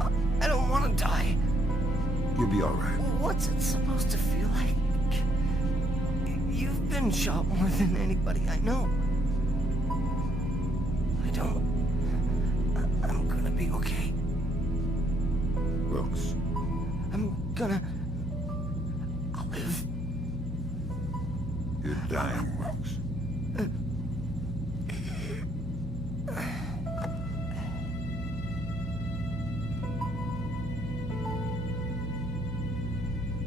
I don't want to die. You'll be all right. What's it supposed to feel like? You've been shot more than anybody I know. I'm gonna be okay. Wilkes. I'll live. You're dying, Wilkes.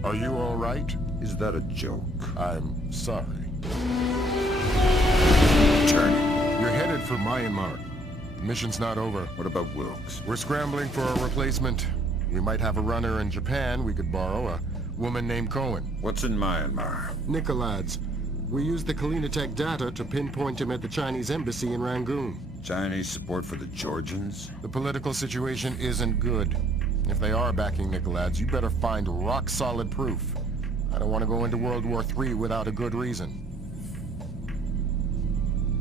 Are you all right? Is that a joke? I'm sorry. Turn. You're headed for Myanmar. The mission's not over. What about Wilkes? We're scrambling for a replacement. We might have a runner in Japan we could borrow, a woman named Cohen. What's in Myanmar? Nikoladze. We used the Kalinatech data to pinpoint him at the Chinese embassy in Rangoon. Chinese support for the Georgians? The political situation isn't good. If they are backing Nikoladze, you better find rock-solid proof. I don't want to go into World War III without a good reason.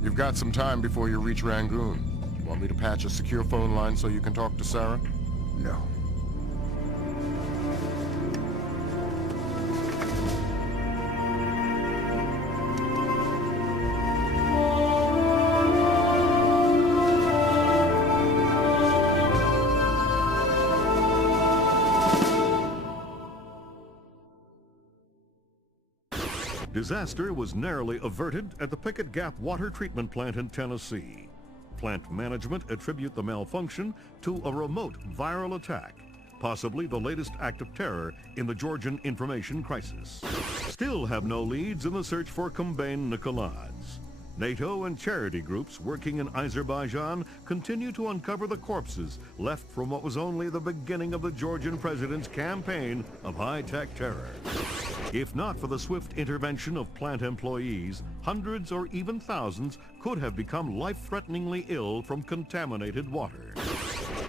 You've got some time before you reach Rangoon. You want me to patch a secure phone line so you can talk to Sarah? No. Disaster was narrowly averted at the Pickett Gap water treatment plant in Tennessee. Plant management attribute the malfunction to a remote viral attack, possibly the latest act of terror in the Georgian information crisis. Still have no leads in the search for Kumbain Nikoladze. NATO and charity groups working in Azerbaijan continue to uncover the corpses left from what was only the beginning of the Georgian president's campaign of high-tech terror. If not for the swift intervention of plant employees, hundreds or even thousands could have become life-threateningly ill from contaminated water.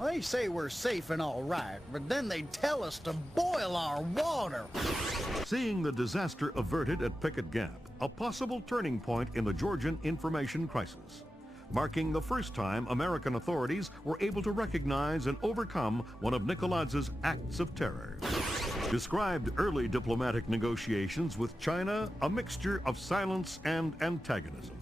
They say we're safe and all right, but then they tell us to boil our water. Seeing the disaster averted at Pickett Gap, a possible turning point in the Georgian information crisis, marking the first time American authorities were able to recognize and overcome one of Nikoladze's acts of terror. Described early diplomatic negotiations with China a mixture of silence and antagonism.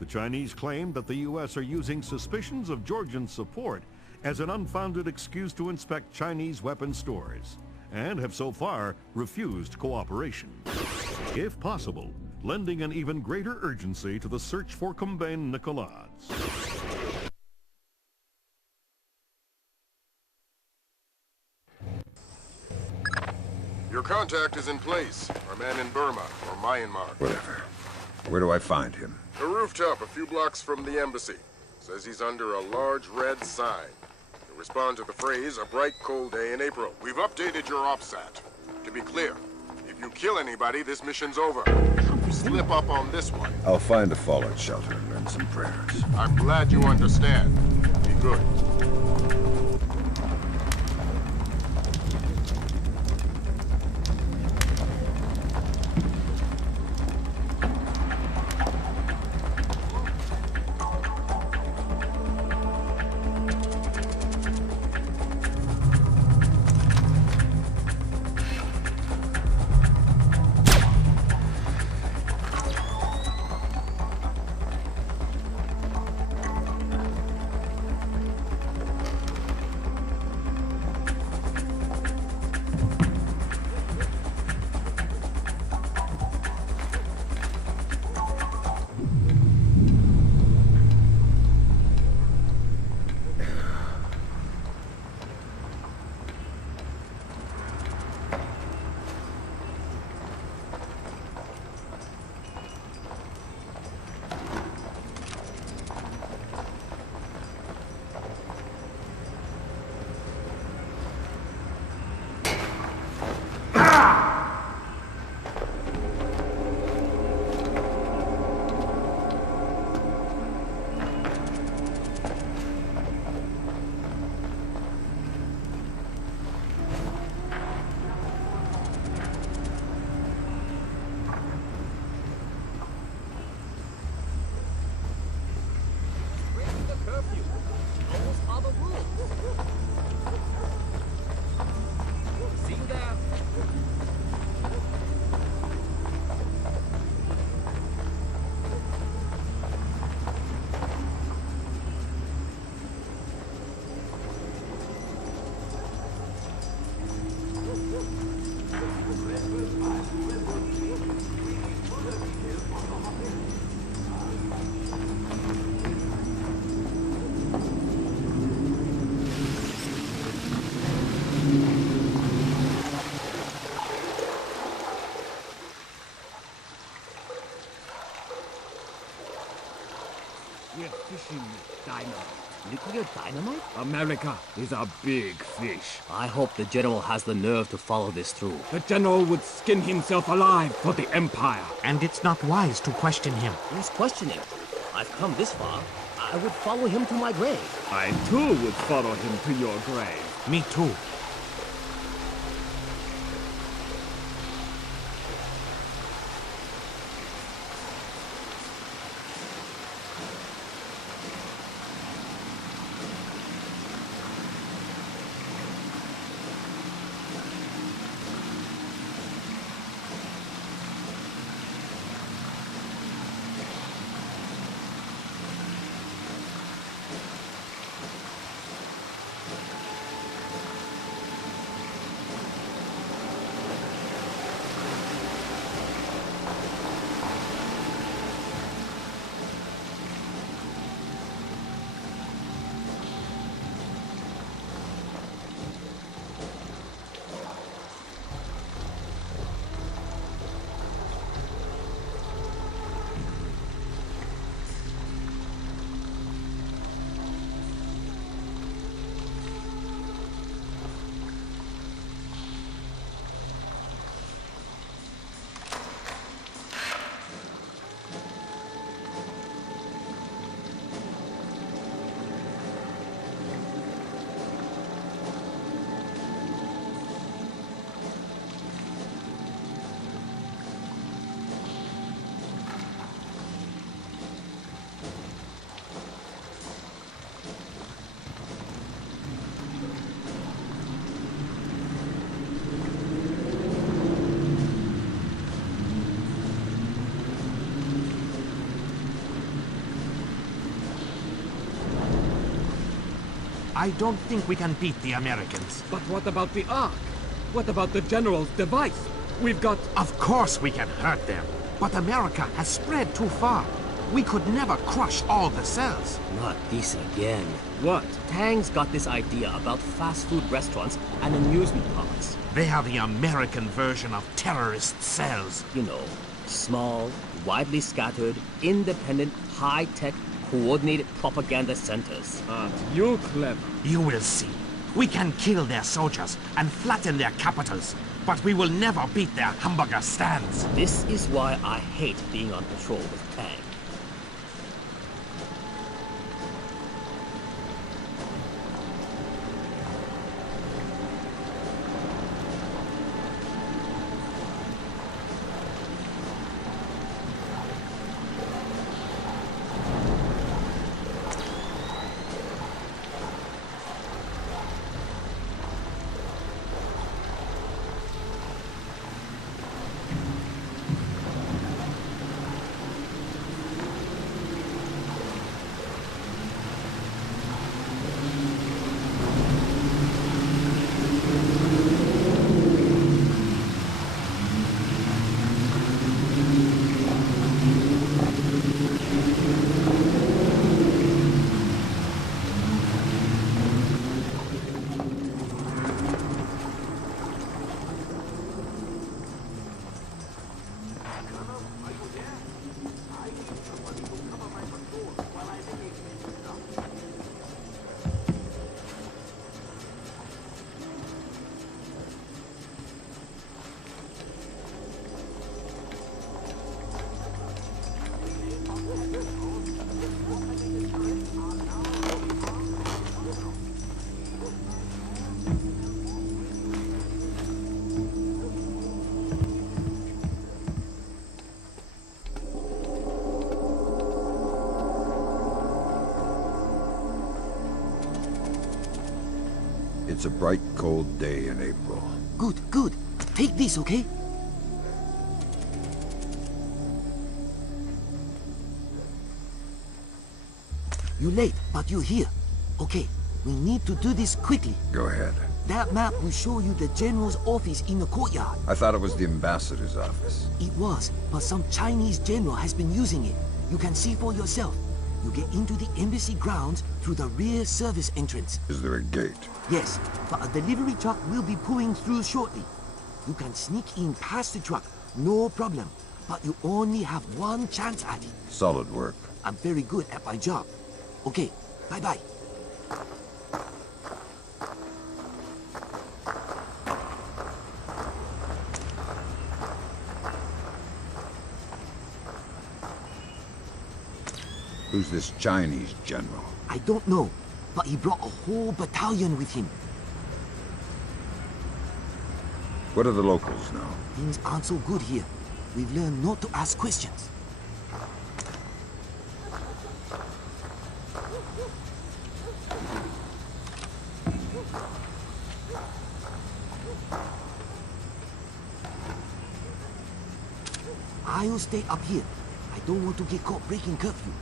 The Chinese claimed that the U.S. are using suspicions of Georgian support as an unfounded excuse to inspect Chinese weapons stores, and have so far refused cooperation. If possible, lending an even greater urgency to the search for Kumbain Nikoladze. Your contact is in place. Our man in Burma, or Myanmar. Whatever. Where do I find him? A rooftop a few blocks from the embassy. Says he's under a large red sign. To respond to the phrase, a bright cold day in April. We've updated your OPSAT. To be clear, if you kill anybody, this mission's over. Slip up on this one. I'll find a fallout shelter and learn some prayers. I'm glad you understand. Be good. nuclear dynamite? America is a big fish. I hope the General has the nerve to follow this through. The General would skin himself alive for the Empire. And it's not wise to question him. Who's questioning? I've come this far. I would follow him to my grave. I too would follow him to your grave. Me too. I don't think we can beat the Americans. But what about the Ark? What about the General's device? We've got... Of course we can hurt them. But America has spread too far. We could never crush all the cells. Not this again. What? Tang's got this idea about fast food restaurants and amusement parks. They are the American version of terrorist cells. You know, small, widely scattered, independent, high-tech, coordinated propaganda centers. Aren't you clever? You will see. We can kill their soldiers and flatten their capitals, but we will never beat their hamburger stands. This is why I hate being on patrol with Tang. It's a bright, cold day in April. Good, good. Take this, okay? You're late, but you're here. Okay, we need to do this quickly. Go ahead. That map will show you the general's office in the courtyard. I thought it was the ambassador's office. It was, but some Chinese general has been using it. You can see for yourself. You get into the embassy grounds through the rear service entrance. Is there a gate? Yes, but a delivery truck will be pulling through shortly. You can sneak in past the truck, no problem. But you only have one chance at it. Solid work. I'm very good at my job. Okay, bye-bye. Who's this Chinese general? I don't know, but he brought a whole battalion with him. What do the locals know? Things aren't so good here. We've learned not to ask questions. I'll stay up here. I don't want to get caught breaking curfew.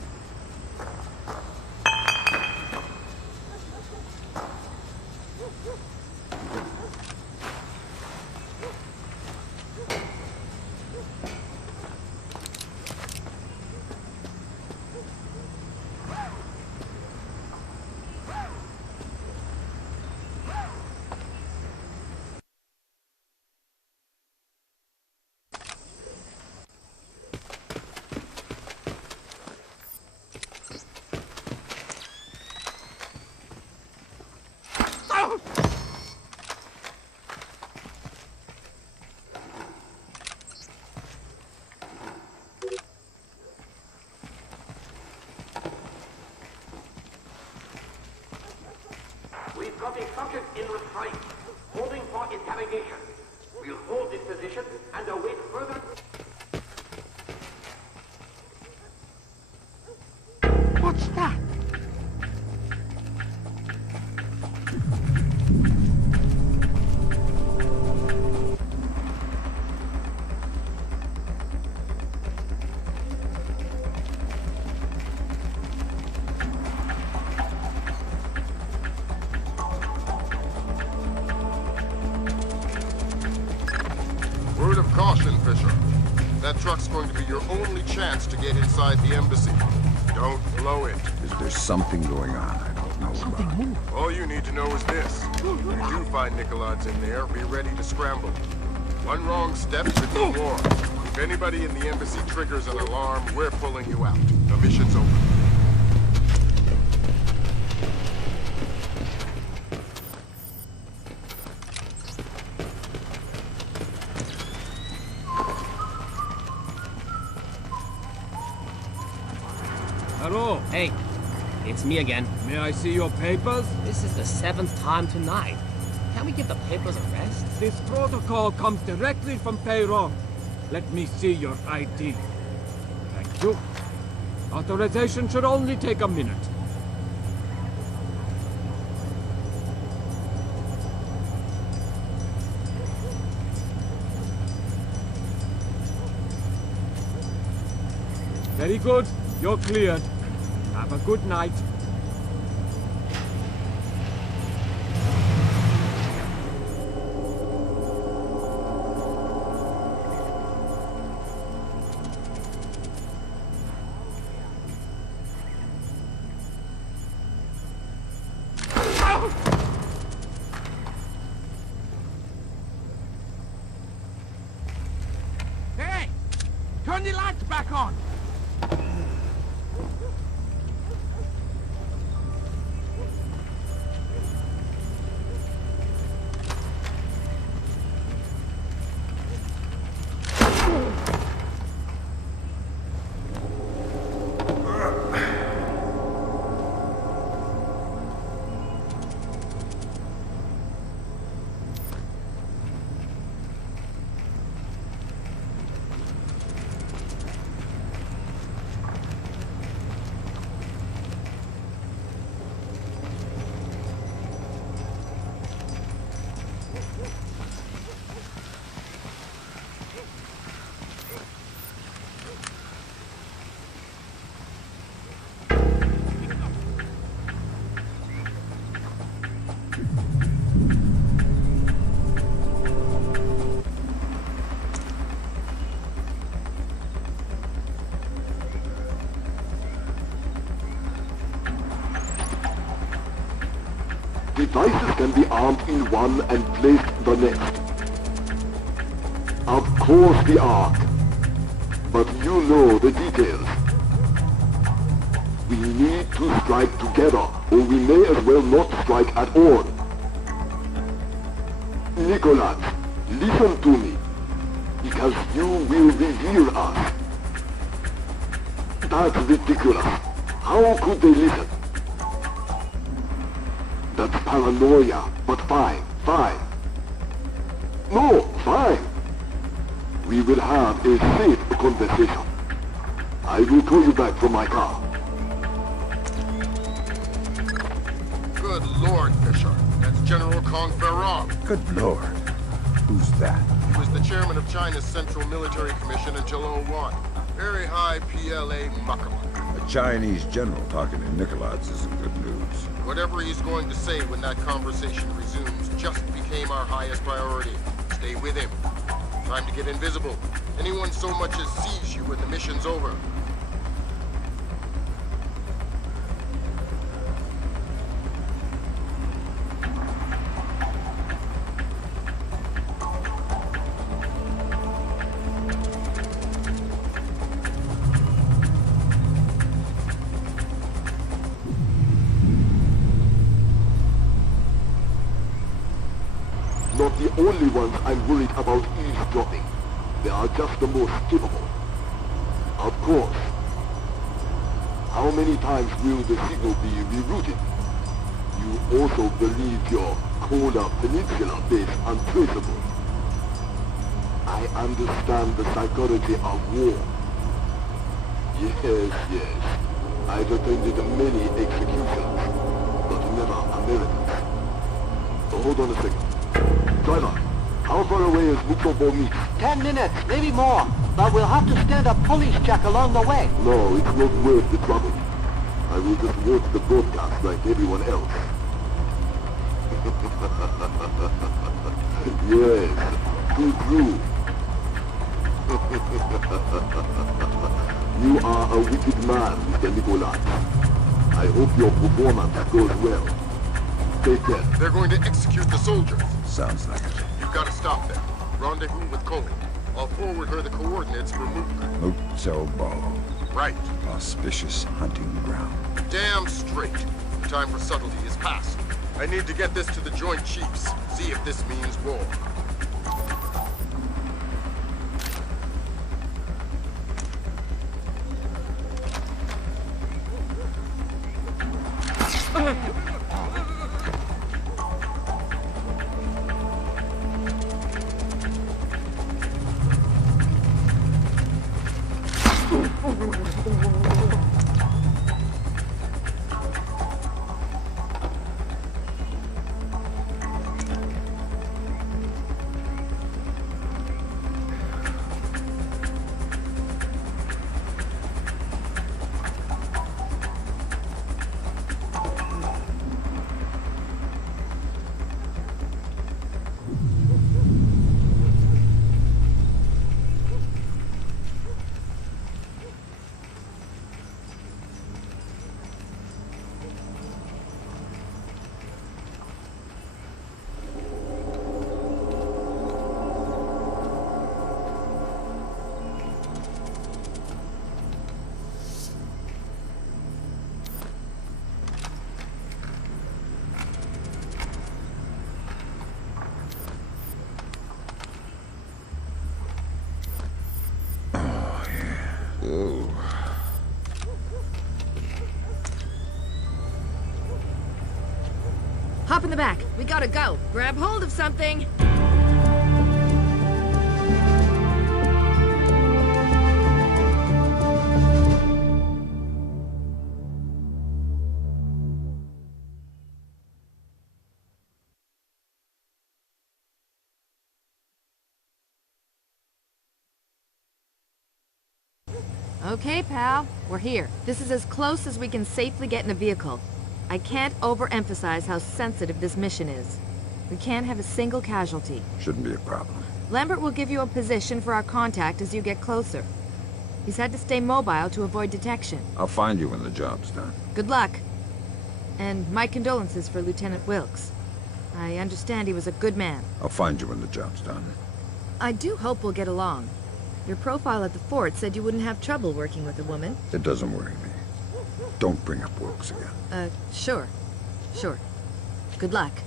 We've got a subject in restraint, holding for interrogation. We'll hold this position and await further... What's that? Word of caution, Fisher. That truck's going to be your only chance to get inside the embassy. Don't blow it. Is there something going on I don't know about? All you need to know is this. When you do find Nikoladze in there, be ready to scramble. One wrong step could be war. If anybody in the embassy triggers an alarm, we're pulling you out. The mission's over. Hello. Hey, it's me again. May I see your papers? This is the 7th time tonight. Can't we give the papers a rest? This protocol comes directly from payroll. Let me see your ID. Thank you. Authorization should only take a minute. Very good. You're cleared. Have a good night. Hey! Turn the lights back on! Devices can be armed in one and placed the next. Of course the Ark, but you know the details. We need to strike together, or we may as well not strike at all. Nikoladze, listen to me, because you will reveal us. That's ridiculous. How could they listen? That's paranoia, but fine. No, fine. We will have a safe conversation. I will call you back from my car. Good Lord, Fisher. That's General Kong Ferrong. Good Lord. Who's that? He was the chairman of China's Central Military Commission until '01. Very high PLA muckamuck. A Chinese general talking to Nikoladze isn't good news. Whatever he's going to say when that conversation resumes just became our highest priority. Stay with him. Time to get invisible. Anyone so much as sees you when the mission's over. Not the only ones I'm worried about eavesdropping. They are just the most capable. Of course. How many times will the signal be rerouted? You also believe your Kola Peninsula base untraceable. I understand the psychology of war. Yes. I've attended many executions, but never Americans. So hold on a second. Driver, how far away is Mukobo Meet? 10 minutes, maybe more. But we'll have to stand a police check along the way. No, it's not worth the trouble. I will just watch the broadcast like everyone else. Yes, too true. You are a wicked man, Mr. Nikoladze. I hope your performance goes well. Take care. They're going to execute the soldiers. Sounds like it. You've got to stop them. Rendezvous with Coley. I'll forward her the coordinates for movement. Mutsobo. Right. Auspicious hunting ground. Damn straight. The time for subtlety is past. I need to get this to the Joint Chiefs. See if this means war. Hop in the back. We gotta go. Grab hold of something. Okay, pal. We're here. This is as close as we can safely get in a vehicle. I can't overemphasize how sensitive this mission is. We can't have a single casualty. Shouldn't be a problem. Lambert will give you a position for our contact as you get closer. He's had to stay mobile to avoid detection. I'll find you when the job's done. Good luck. And my condolences for Lieutenant Wilkes. I understand he was a good man. I'll find you when the job's done. I do hope we'll get along. Your profile at the fort said you wouldn't have trouble working with a woman. It doesn't worry me. Don't bring up Wilkes again. Sure. Good luck.